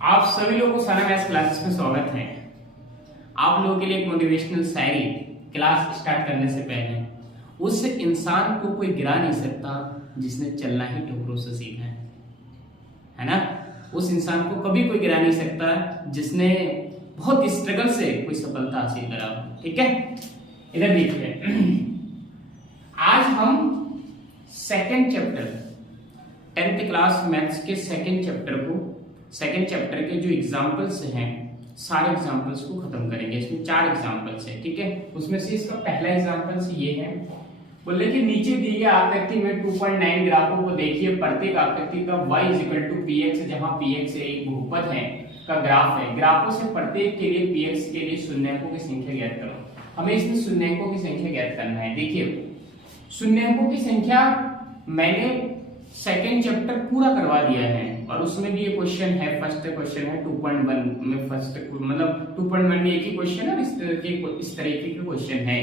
आप सभी लोगों को साना मैथ्स क्लासेस में स्वागत है। आप लोगों के लिए एक मोटिवेशनल शायरी क्लास स्टार्ट करने से पहले, उस इंसान को कोई गिरा नहीं सकता जिसने चलना ही ठोकरों से सीखा है ना। उस इंसान को कभी कोई गिरा नहीं सकता जिसने बहुत स्ट्रगल से कोई सफलता हासिल करा। ठीक है, इधर देखिए, आज हम second chapter 10th class maths के सेकेंड चैप्टर के जो एग्जाम्पल्स हैं, सारे एग्जाम्पल्स को खत्म करेंगे। इसमें 4 एग्जाम्पल्स हैं। ठीक है, उसमें से इसका पहला एग्जाम्पल्स ये है, बोले कि नीचे दी गई आकृति में 2.9 ग्राफों को देखिए। प्रत्येक आकृति का y = px, जहां px एक बहुपद है का ग्राफ है। ग्राफों से प्रत्येक के लिए px के लिए शून्यकों की संख्या ज्ञात करो। हमें इसमें शून्यकों की संख्या ज्ञात करना है। देखिए, शून्यकों की संख्या मैंने सेकेंड चैप्टर पूरा करवा दिया है और उसमें भी ये क्वेश्चन है। फर्स्ट क्वेश्चन है 2.1 में, फर्स्ट मतलब 2.1 में एक ही क्वेश्चन है, इस तरीके के क्वेश्चन है।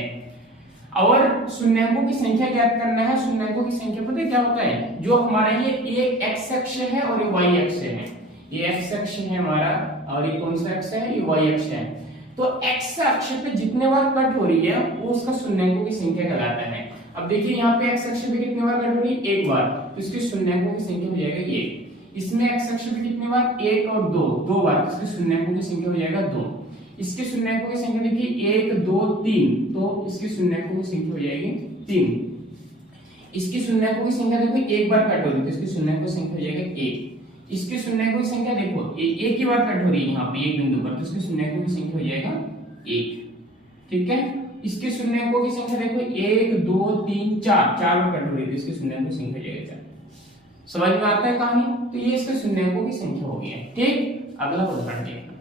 और शून्यकों की संख्या ज्ञात करना है। शून्यकों की संख्या पता है क्या होता है? जो हमारा ये x अक्ष है और ये y अक्ष है। ये x अक्ष है हमारा और ये कौन सा अक्ष है? ये y अक्ष है। तो x अक्ष पे जितने बार कट हो रही है वो उसका शून्यकों की संख्या कहलाता है। अब देखिए यहाँ पे x अक्ष पे कितने बार कट हो रही है? एक बार, तो इसके शून्यकों की संख्या हो जाएगा 1। इसमें x अक्ष पे कितने बार? 1 और 2, 2 बार, तो इसके शून्यकों की संख्या हो जाएगा 2। इसके शून्यकों की संख्या देखिए 1 2 3, तो इसकी शून्यकों की संख्या हो जाएगी 3। इसकी शून्यकों की संख्या देखो एक बार कट हो रही है, तो इसकी शून्यकों की संख्या हो जाएगा 1। इसके शून्यकों की संख्या देखो एक ही बार कट हो रही है यहाँ पे एक बिंदु पर, तो इसकी शून्यकों की संख्या हो जाएगा 1। ठीक है, इसके शून्यकों की संख्या देखो 1 2 3 4, 4 बार कट हो रही है, तो इसके शून्यकों की संख्या हो जाएगा 4। समझ में आता है कहानी? तो ये इसके शून्यकों की संख्या हो गई है। ठीक, अगला उदाहरण देखना।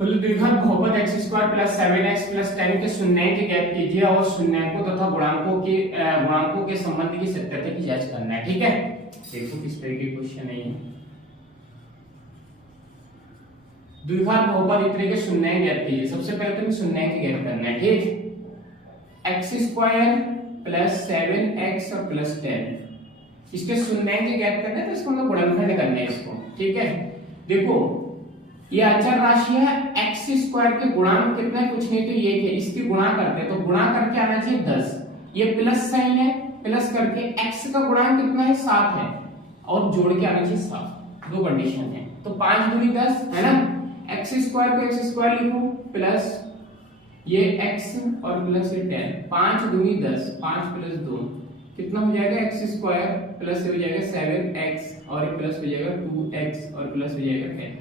द्विघात बहुपद x² + 7x + 10 के शून्यक ज्ञात कीजिए और शून्यकों तथा गुणांकों के संबंध की सत्यता की जांच करना है। ठीक है, देखो किस तरह के क्वेश्चन है ये। द्विघात बहुपद इतने के शून्यक ज्ञात कीजिए। सबसे पहले तो शून्यक ज्ञात करना है। ठीक, x² + 7x और +10, इसके शून्यक ज्ञात करना है, तो इसको हम लोग गुणनखंड करना है इसको। ठीक है, देखो ये अचर राशि है, x² के गुणांक कितना है? कुछ नहीं तो ये है, इसकी गुणा करते हैं, तो गुणा करके आना चाहिए 10। ये प्लस साइन है, प्लस करके x का गुणांक कितना है? 7 है, और जोड़ के आना चाहिए 7। दो कंडीशन है, तो 5 दूनी 10 है ना। x² को x² लिखो प्लस ये x और प्लस ये 10, 5 दूनी 10, 5 + 2 कितना हो जाएगा? x² प्लस हो जाएगा 7x और ये प्लस हो जाएगा 2x और प्लस हो जाएगा 10।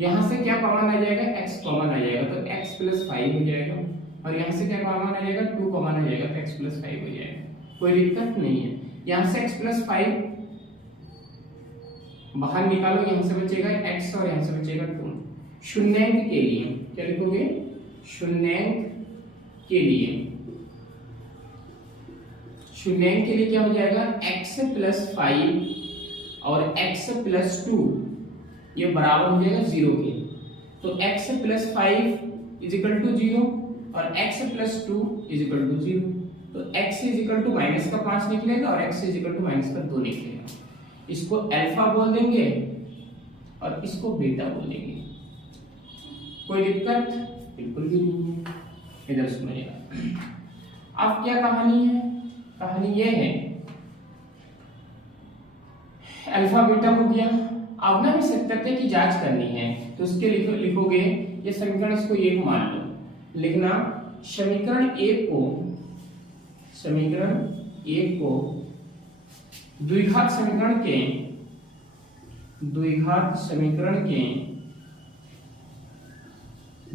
यहाँ से क्या कॉमन आ जाएगा? x कॉमन आ जाएगा, तो x + 5 हो जाएगा, और यहाँ से क्या कॉमन आ जाएगा? 2 कॉमन आ जाएगा, तो x + 5 हो जाएगा। कोई दिक्कत नहीं है। यहाँ से x + 5 बाहर निकालो, यहाँ से बचेगा x और यहाँ से बचेगा 2। शून्यक के लिए क्या लिखोगे? शून्यक के लिए क्या हो जाएगा? x + 5 और x + 2 ये बराबर हो जाएगा 0 के। तो x + 5 = 0 और x + 2 = 0। तो x -5 निकलेगा और x -2 निकलेगा। इसको अल्फा बोल देंगे और इसको बीटा बोल देंगे। कोई दिक्कत बिल्कुल भी नहीं है। इधर सुनिएगा। अब क्या कहानी है? कहानी ये है, अल्फा बीटा हो गया। अब ना हमें सत्यता की जांच करनी है, तो उसके लिखोगे ये समीकरण, इसको 1 मान लो। लिखना समीकरण 1 को द्विघात समीकरण के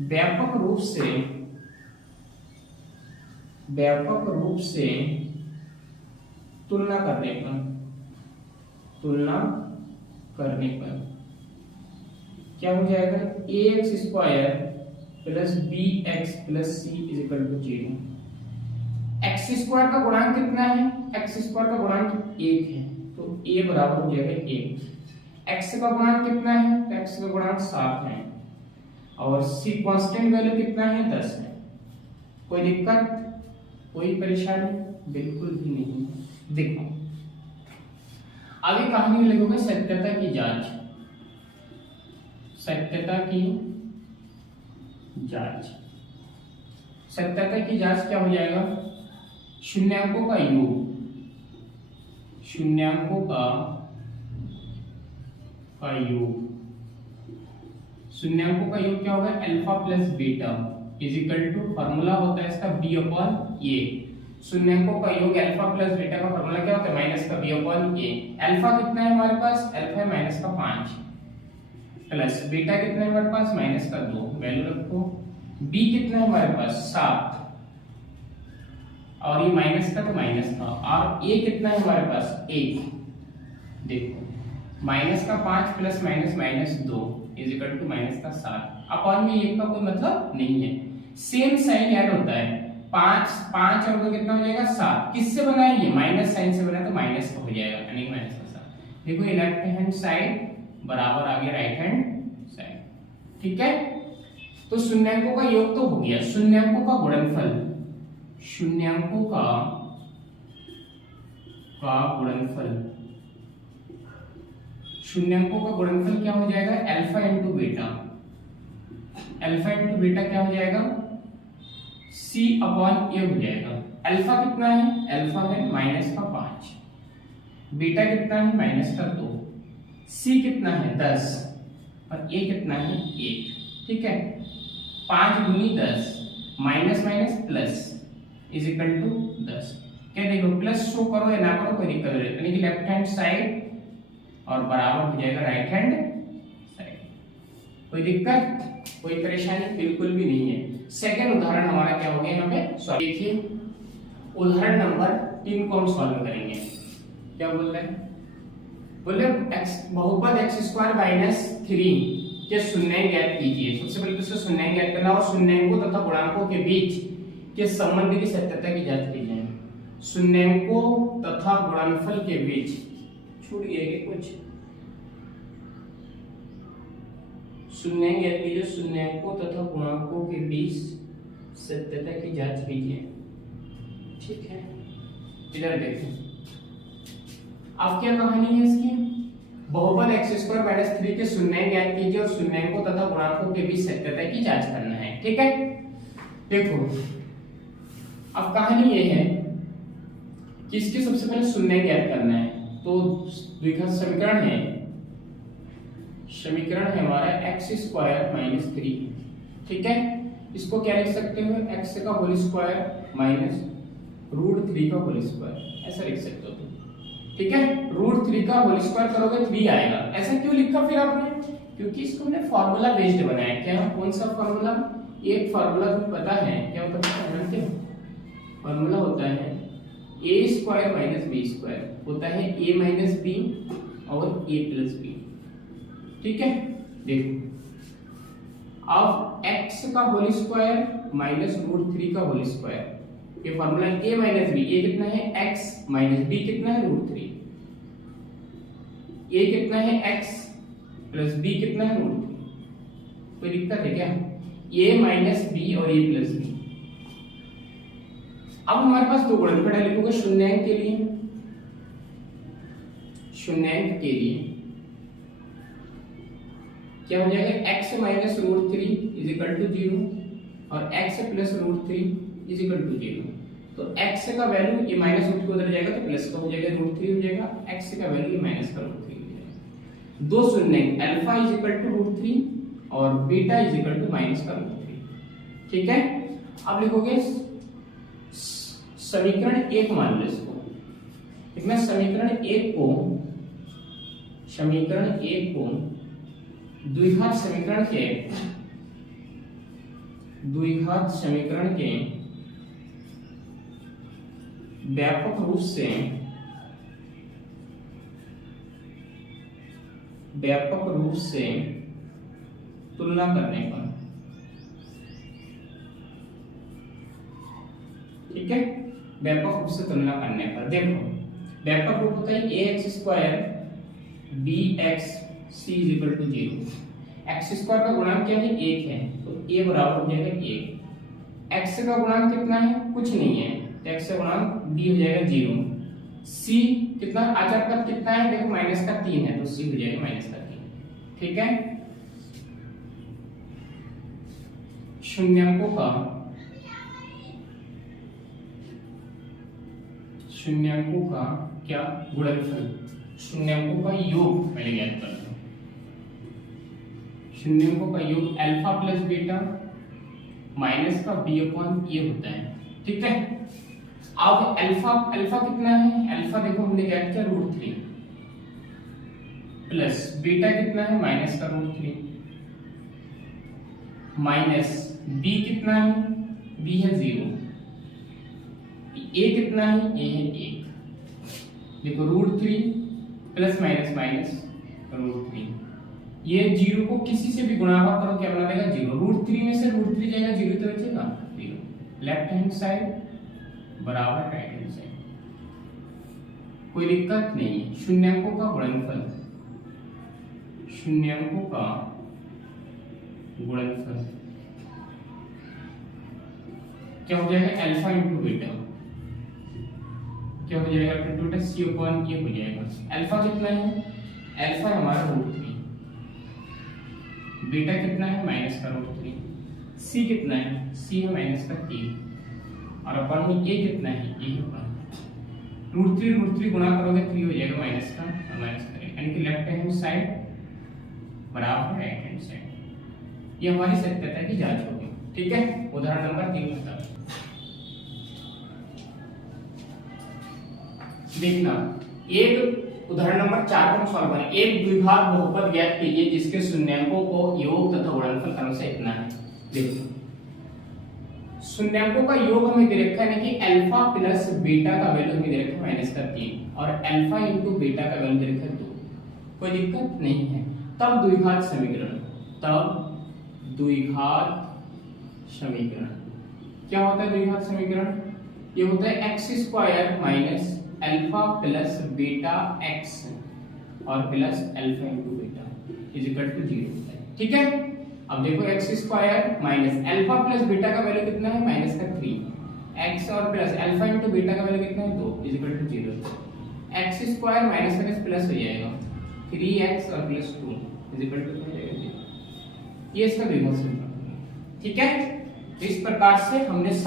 व्यापक रूप से तुलना करने पर क्या हो जाएगा? ax² + bx + c = 0। x² का गुणांक कितना है? x² का गुणांक 1 है, तो a बराबर हो जाएगा 1। x का गुणांक कितना है? तो x का गुणांक 7 है, और c कांस्टेंट वैल्यू कितना है? 10 है। कोई दिक्कत, कोई परेशानी? बिल्कुल भी नहीं। देखो अभी कहानी में लिखोगे सत्यता की जांच। सत्यता की जांच, सत्यता की जांच क्या हो जाएगा? शून्यांकों का योग, शून्यांकों का योग, शून्यांकों का योग क्या होगा? Alpha plus beta is equal to, formula होता है इसका बी अपॉन ए। शून्यांकों का योग अल्फा प्लस बीटा का फॉर्मूला क्या होता है? माइनस का बी अपॉन ए। अल्फा कितना है हमारे पास? अल्फा है माइनस का 5 प्लस बीटा कितना है हमारे पास? माइनस का 2, वैल्यू रखो। बी कितना है हमारे पास? 7, और ये माइनस का तो माइनस था, और ए कितना है हमारे पास? 1। देखो माइनस का 5 plus minus minus 2 is equal to minus का 7। अपॉन में 1 का कोई मतलब नहीं है, सेम साइन ऐड होता है। 5 और 2 कितना हो जाएगा? 7। किससे बना है ये? माइनस साइन से बना, तो माइनस का हो जाएगा, यानी माइनस का 7। देखो ये लेफ्ट हैंड साइड बराबर आ गया राइट हैंड साइड, ठीक है। तो शून्यांकों का योग तो हो गया, शून्यांकों का गुणनफल, शून्यांकों का गुणनफल, शून्यांकों का गुणनफल क्या हो जाएगा? Alpha into beta. Alpha into beta क्या हो जाएगा? सी अपॉन ए हो जाएगा। अल्फा कितना है? अल्फा है माइनस का 5, बीटा कितना है? माइनस का 2, सी कितना है? 10, और ए कितना है? 1, ठीक है। 5 दूनी 10, minus minus plus is equal to 10। क्या देखो, प्लस शो करो या ना करो कोई दिक्कत नहीं, यानी कि लेफ्ट हैंड साइड और बराबर हो जाएगा राइट हैंड साइड। कोई दिक्कत, कोई परेशानी बिल्कुल भी नहीं है। सेकंड उदाहरण हमारा क्या हो गया यहाँ पे? देखिए उदाहरण नंबर 3 को हम सॉल्व करेंगे। क्या बोल रहे हैं? बोले बहुपद x² माइनस 3 के शून्यांक ज्ञात कीजिए। सबसे पहले तो शून्यांक ज्ञात करना और शून्यांकों तथा गुणांकों के बीच के संबंध की सत्यता की जांच कीजिए। शून्यांकों तथा गुणनफल के बीच, छूट गया कि कुछ? शून्यांक ज्ञात कीजिए, शून्यांकों तथा गुणांकों के बीच सत्यता की जांच कीजिए, ठीक है। इधर देखें, अब क्या कहानी है इसकी? बहुपद x² माइनस 3 के शून्यांक ज्ञात कीजिए और शून्यांकों तथा गुणांकों के बीच सत्यता की जांच करना है, ठीक है। देखो अब कहानी ये है कि इसके सबसे पहले शून्यांक ज्ञात करना है। तो द्विघात समीकरण है, समीकरण है हमारा x² माइनस 3, ठीक है। इसको क्या लिख सकते हो? x का होल स्क्वायर माइनस √3 का होल स्क्वायर, ऐसा लिख सकते हो, ठीक है। √3 का होल स्क्वायर करोगे 3 आएगा। ऐसा क्यों लिखा फिर आपने? क्योंकि इसको हमने फार्मूला बेस्ड बनाया। क्या? कौन सा फार्मूला? एक फार्मूला तुम्हें पता है, क्या होता है जानते हो? फार्मूला होता है a² माइनस b² होता है a माइनस b और a प्लस b, ठीक है। देखो अब x का होल स्क्वायर माइनस √3 का होल स्क्वायर, ये फार्मूला a माइनस b, ये कितना है? x माइनस b कितना है? √3। a कितना है? x प्लस b कितना है? √3। कोई दिक्कत है क्या? a माइनस b और a प्लस b। अब हमारे पास दो गुणनफल है, लिखोगे शून्यांक के लिए, शून्यांक के लिए क्या हो जाएगा? x minus √3 is equal to 0 और x plus √3 is equal to 0। तो x का वैल्यू, ये माइनस √3 को उधर जाएगा तो प्लस का हो जाएगा, √3 हो जाएगा। x का वैल्यू ये माइनस का √3 हो जाएगा। दो शून्यांक अल्फा इज इक्वल टू √3 और beta is equal to minus का √3, ठीक है। अब लिखोगे समीकरण 1 मान लो इसको, इसमें समीकरण 1 को द्विघात समीकरण के व्यापक रूप से तुलना करने पर, ठीक है। व्यापक रूप से तुलना करने पर देखो, व्यापक रूप होता है ax² bx c is equal to 0। x² का गुणांक क्या है? 1 है, तो a बराबर हो जाएगा 1। x का गुणांक कितना है? कुछ नहीं है, तो x का गुणांक b हो जाएगा 0 सी कितना अचर पद कितना है, देखो माइनस का 3 है तो सी हो जाएगा माइनस का 3। ठीक है, शून्यांकों का क्या गुणनफल, शून्यांकों का योग पहले ज्ञात कर लो। शून्यांकों का योग अल्फा प्लस बीटा माइनस का बी अपॉन ए होता है। ठीक है, अब अल्फा कितना है, अल्फा देखो हमने ज्ञात किया √3 प्लस बीटा कितना है माइनस का √3 माइनस बी कितना है, बी है 0, ए कितना है, ए है 1। देखो √3 प्लस माइनस माइनस √3, ये 0 को किसी से भी गुणा करो क्या बना देगा 0, √3 में से √3 जाएगा 0 तो बचेगा 0। लेफ्ट हैंड साइड बराबर राइट हैंड साइड, कोई दिक्कत नहीं है। शून्यांकों का गुणनफल, शून्यांकों का गुणनफल क्या हो जाएगा, अल्फा इंटू बीटा, क्या हो जाएगा फिर टोटल सी अपॉन ये हो जाएगा। अल्फा कितना है, अल्फा हमारा √3, बीटा कितना है माइनस का √3, सी कितना है, सी है माइनस का 3 और अपन में ए कितना है, ए है 1। √3 गुणा करोगे 3 हो जाएगा माइनस का और माइनस का, यानी कि लेफ्ट हैंड साइड बराबर राइट हैंड साइड। ये हमारी सत्यता की जांच होगी। ठीक है, उदाहरण नंबर 3 बता देखना। एक उदाहरण नंबर 4 को सॉल्व करें। एक द्विघात बहुपद ज्ञात कीजिए जिसके शून्यांकों को योग तथा गुणनफल क्रमशः इतना है। देखो शून्यांकों का योग हमें दे रखा है कि अल्फा प्लस बीटा का वैल्यू हमें दे रखा है माइनस का 3 और अल्फा इंटू बीटा का वैल्यू दे रखा है 2, कोई दिक्कत नहीं है। तब द्विघात समीकरण, तब द्विघात समीकरण क्या होता है, द्विघात समीकरण ये होता है x² minus alpha plus beta x और plus alpha into beta is equal to 0 होता है। ठीक है, अब देखो x² minus alpha plus beta का वैल्यू कितना है माइनस का 3, x और प्लस अल्फा इंटू बीटा का वैल्यू कितना है 2 is equal to 0। x² minus का प्लस हो जाएगा 3x और प्लस 2 इज इक्वल टू हो जाएगा 0। ये इसका द्विघात समीकरण। ठीक है, इस प्रकार से हमने